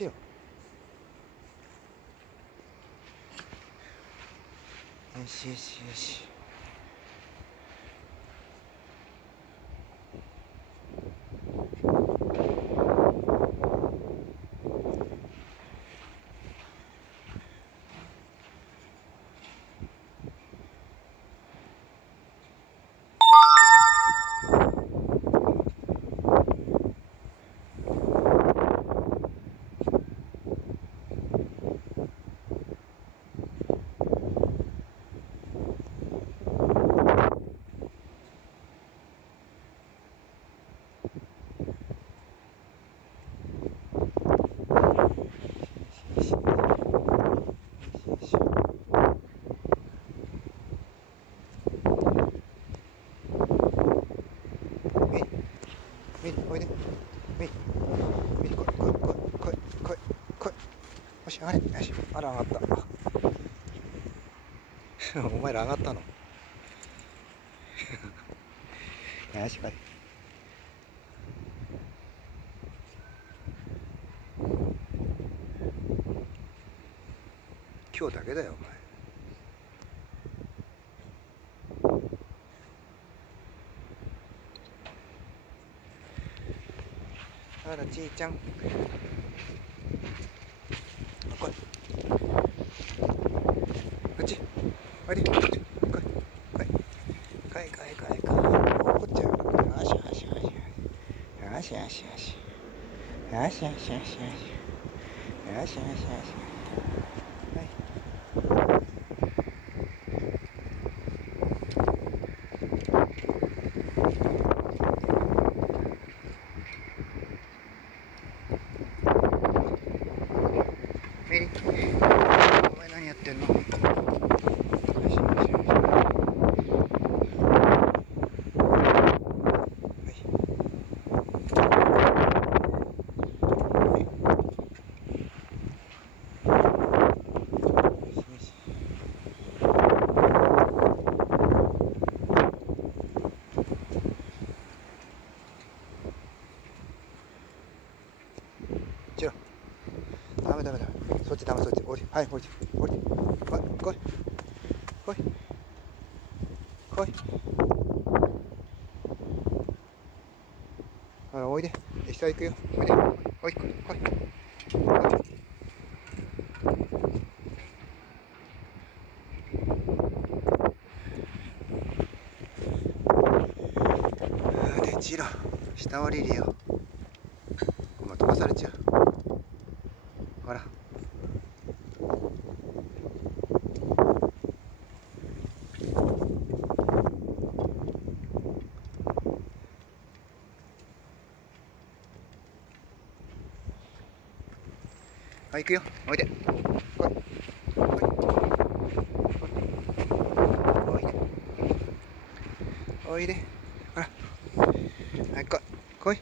チロ。よしよしよし。ミリ、おいで。ミリ、ミリ、来い、来い、来い、来い、来い、来い。よし、あれ、よし、あら、上がった。お前ら上がったの。よし、来い。今日だけだよ、お前。あら、ちいちゃん。来い。こっち。おいで。来い。来い。来い。来い。来い。来い。怒っちゃうよ。よしよしよし。よしよしよし。よしよしよしよし。よしよしよし。はい。ミリ、お前何やってんの？チロ、ダメ。そっちダメ、そっち。降り、はい、降りて。降りて。来い。来い。来い。来い。ほら、おいで。下行くよ。おいで。おい、来い。来い。で、チロ、下降りるよ。お前飛ばされちゃう。ほら。はい、行くよ。おいで。来い。おいで。ほら。はい、来い。来い。